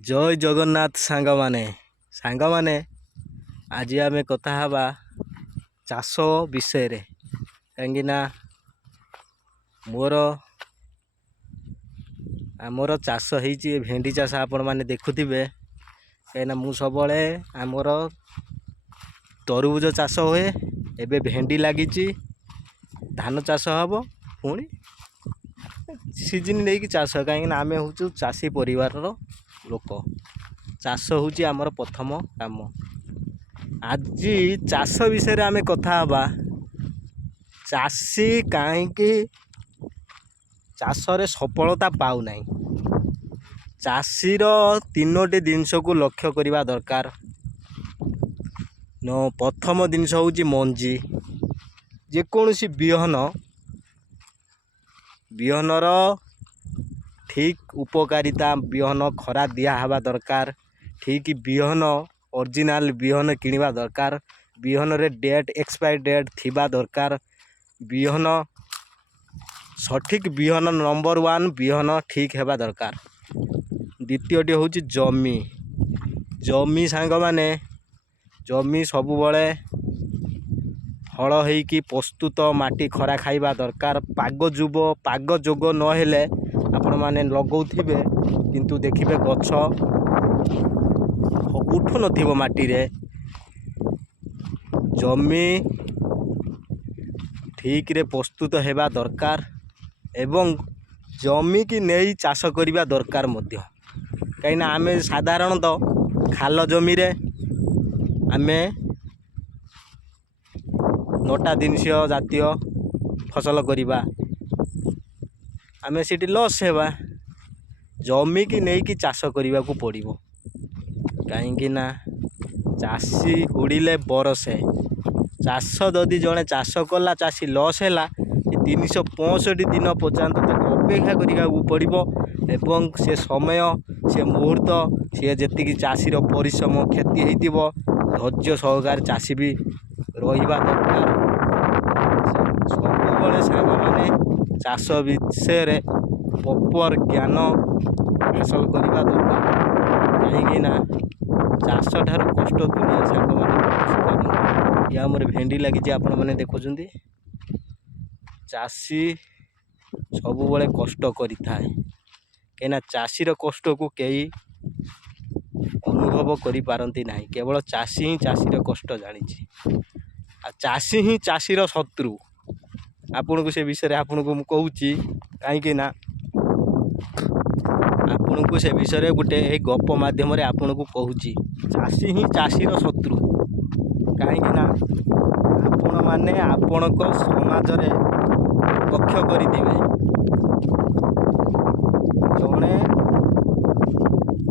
जय जगन्नाथ सांग माने आज आम कथा हवा चाष विषय रे कहीं मोर आमर चाष होती भेंडी चाष आपण मैंने देखुवे कहीं मु सब आमर तरबुज चाष हुए एबे भेंडी लगी धान चाष हम पुणी सीजन नहीं चाष कहीं आम हूँ चाषी परिवार लोक चाष हूँ आमर प्रथम काम। आज चाष विषय आम कथा हवा चाषी कहीं चाषरे सफलता पाऊना चाषीर तीनोटी जिनस को लक्ष्य करने दरकार। प्रथम जिनस हूँ मंजी जेकोसी बिहनर ठीक उपकारिता बिहन खरा दिया हवा दरकार। ठीक बिहन ओरिजिनल बिहन किणवा दरकार। बिहन रे डेट एक्सपायरी डेट थिबा दरकार। बिहन सठिक बिहन नंबर 1 बिहन ठीक हेबा दरकार। द्वितीयटी हूँ जमी जमी सांग माने जमी सबुबले हल होइकी प्रस्तुत माटी खरा खाइबा दरकार। पाग जोग नहेले आपण माने लगौथिबे किंतु देखिबे गछ उठु नथिबो माटी रे। जमी ठीक रे प्रस्तुत हेबा दरकार एवं जमी की नहीं चाष करिबा दरकार मध्य कहीं आमे साधारणतः खाल जमी रे आमे नोटा जिनस जातीय फसल करिबा आमे सिटी लॉस हेबा जमी की नहीं कि चाष करने को पड़ो कहीं चाषी हुड़िले बरसे चाष जदि जड़े चाष कला चाषी लॉस है 365 दिन पर्यंत अपेक्षा करने पड़ो एवं से समय से मुहूर्त सी जी चाषीर परिश्रम क्षति हो धैर्य सहकार चाषी भी रहा दरकार। सबुबले सांग माने चाष विषय प्रॉपर ज्ञान हासिल करने दरकार कहीं चाष ठार कष्ट दुनिया सांग माने या मोर भेंडी लगी आपण मैंने देखुं चाषी सबुबले कष्ट करें कहीं चाषीर कष्ट को कई अनुभव करि पारंती नहीं केवल चाषी ही चाषीर कष्ट जानी चाषी ही चाषीर शत्रु। आपन को से विषय आपन को कहूँ कहीं आपन को से विषय गोटे गप मध्यम आपन को कहूँ चाषी ही चाषीर शत्रु कहीं आपण माने आपण समाज रे लक्ष्य करिदिबे जड़े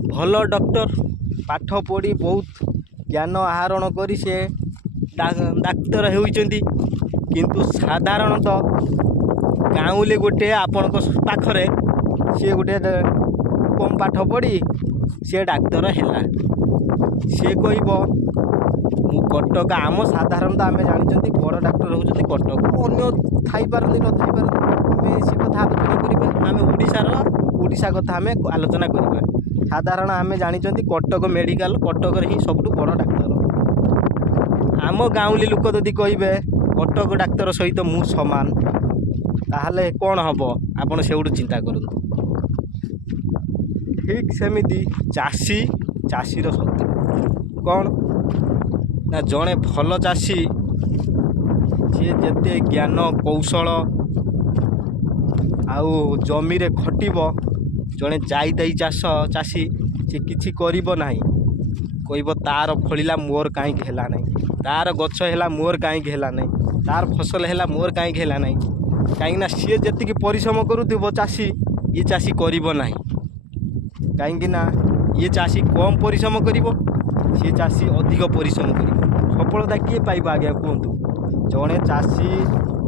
भल डॉक्टर पाठ पढ़ी बहुत ज्ञान आहरण करी से डाक्तर होइचंती किंतु साधारणतः गाँवले गोटे आपण पाखरे सी गोटे कम पाठ पढ़ी सी डाक्तर है सी कह मु कटक आम साधारणतः आम जानी बड़ डाक्तर होती कटक अन्य थी पारती न थी पारती आम से कथा आलोचना करें ओडिशा कथा आम आलोचना करवा साधारण आम जानी कटक मेडिकल कटक ही सब बड़ डाक्तर आम गाँवली लोक जदि कहे कटक डाक्तर सहित मु समान ताहले कौन हम आपड़ से चिंता करूँ। ठीक सेमिति चाषी चाषीर शत्रु कौन ना जड़े भल चाषी सी जेते ज्ञान कौशल आउ जमी रे खटिब जड़े जाई चाषी सी किछि करिबो नाही कहब तार फलिला मोर कहीं है ना तार गछ है मोर कहीं है ना तार फसल है मोर कहीं है ना कहीं सी जी परिश्रम करुव चाषी ये चाषी करिबो नाही कहीं ये चाषी कम परिश्रम करिबो सी चाषी अधिक परिश्रम कर सफलता किए पाइबा आज्ञा कहतु जड़े चाषी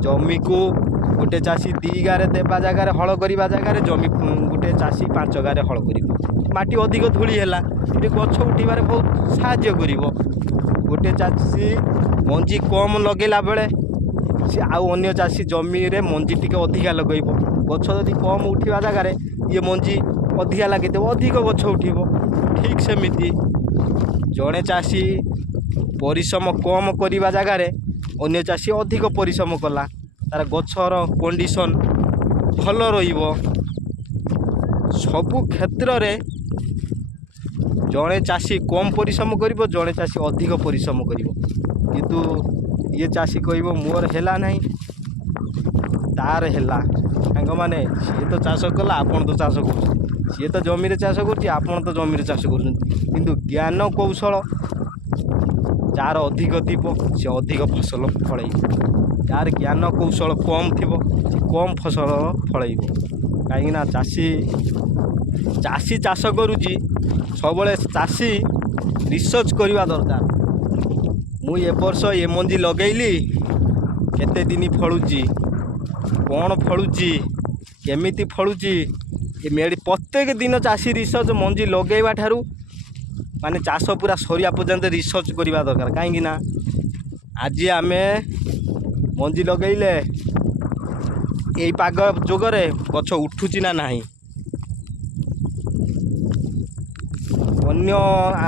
जमी को गोटे चाषी 2 गारे देवा जगार हल करवा जगार जमी गोटे चाषी 5 गारे हल कर माटी अधिक धूली है ये गछ उठार बहुत साहाय्य कर गोटे चाषी मंजी कम लगेला बेले सी आउ अन्य चाषी जमी रे मंजी टिके अधिका लगेब गछ जदि कम उठा जगार ये मंजी ଅଧିକା ଲାଗିଥିବ ଅଧିକ ଗଛ ଉଠିବ। ଠିକ୍ ସେମିତି ଜଣେ ଚାଷୀ ପରିଶ୍ରମ କମ୍ କରିବା ଜାଗାରେ ଅନ୍ୟ ଚାଷୀ ଅଧିକ ପରିଶ୍ରମ କଲା, ତା'ର ଗଛର କଣ୍ଡିସନ୍ ଭଲ ରହିବ। ସବୁ କ୍ଷେତ୍ରରେ ଜଣେ ଚାଷୀ କମ୍ ପରିଶ୍ରମ କରିବ, ଜଣେ ଚାଷୀ ଅଧିକ ପରିଶ୍ରମ କରିବ। କିନ୍ତୁ ଇଏ ଚାଷୀ କହିବ ମୋର ହେଲା ନାହିଁ, ତାର ହେଲା। ସାଙ୍ଗମାନେ ସିଏ ତ ଚାଷ କଲା, ଆପଣ ତ ଚାଷ କରୁଛନ୍ତି। ସିଏ ତ ଜମିରେ ଚାଷ କରୁଛି, ଆପଣ ତ ଜମିରେ ଚାଷ କରୁଛନ୍ତି। କିନ୍ତୁ ଜ୍ଞାନ କୌଶଳ ଯାହାର ଅଧିକ ଥିବ ସେ ଅଧିକ ଫସଲ ଫଳେଇବ, ଯାହାର ଜ୍ଞାନ କୌଶଳ କମ୍ ଥିବ ସେ କମ୍ ଫସଲ ଫଳେଇବ। କାହିଁକିନା ଚାଷୀ ଚାଷ କରୁଛି, ସବୁବେଳେ ଚାଷୀ ରିସର୍ଚ୍ଚ କରିବା ଦରକାର। ମୁଁ ଏ ବର୍ଷ ଏ ମଞ୍ଜି ଲଗେଇଲି, କେତେ ଦିନ ଫଳୁଛି, କ'ଣ ଫଳୁଛି, କେମିତି ଫଳୁଛି, ପ୍ରତ୍ୟେକ ଦିନ ଚାଷୀ ରିସର୍ଚ୍ଚ ମଞ୍ଜି ଲଗେଇବା ଠାରୁ ମାନେ ଚାଷ ପୁରା ସରିବା ପର୍ଯ୍ୟନ୍ତ ରିସର୍ଚ୍ଚ କରିବା ଦରକାର। କାହିଁକିନା ଆଜି ଆମେ ମଞ୍ଜି ଲଗେଇଲେ ଏଇ ପାଗ ଯୋଗରେ ଗଛ ଉଠୁଛି ନା ନାହିଁ, ଅନ୍ୟ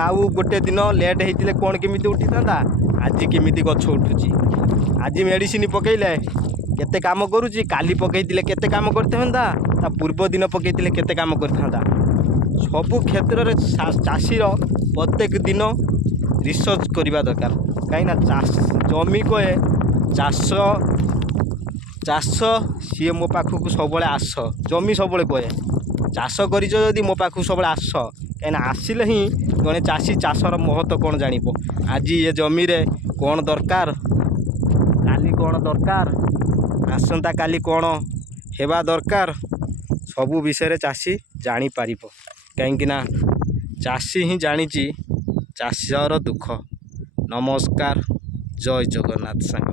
ଆଉ ଗୋଟେ ଦିନ ଲେଟ୍ ହେଇଥିଲେ କ'ଣ କେମିତି ଉଠିଥାନ୍ତା, ଆଜି କେମିତି ଗଛ ଉଠୁଛି। ଆଜି ମେଡ଼ିସିନ ପକାଇଲେ କେତେ କାମ କରୁଛି, କାଲି ପକାଇଥିଲେ କେତେ କାମ କରିଥାନ୍ତା, ତା ପୂର୍ବ ଦିନ ପକାଇଥିଲେ କେତେ କାମ କରିଥାନ୍ତା। ସବୁ କ୍ଷେତ୍ରରେ ଚାଷୀର ପ୍ରତ୍ୟେକ ଦିନ ରିସର୍ଚ୍ଚ କରିବା ଦରକାର। କାହିଁକିନା ଜମି କହେ ଚାଷ ସିଏ ମୋ ପାଖକୁ ସବୁବେଳେ ଆସ, ଜମି ସବୁବେଳେ କହେ ଚାଷ କରିଛ ଯଦି ମୋ ପାଖକୁ ସବୁବେଳେ ଆସ। କାହିଁକିନା ଆସିଲେ ହିଁ ଜଣେ ଚାଷୀ ଚାଷର ମହତ୍ତ୍ୱ କ'ଣ ଜାଣିବ। ଆଜି ଏ ଜମିରେ କ'ଣ ଦରକାର, କାଲି କ'ଣ ଦରକାର, ଆସନ୍ତା କାଲି କ'ଣ ହେବା ଦରକାର, ସବୁ ବିଷୟରେ ଚାଷୀ ଜାଣିପାରିବ। କାହିଁକିନା ଚାଷୀ ହିଁ ଜାଣିଛି ଚାଷର ଦୁଃଖ। ନମସ୍କାର, ଜୟ ଜଗନ୍ନାଥ ସାଙ୍ଗ।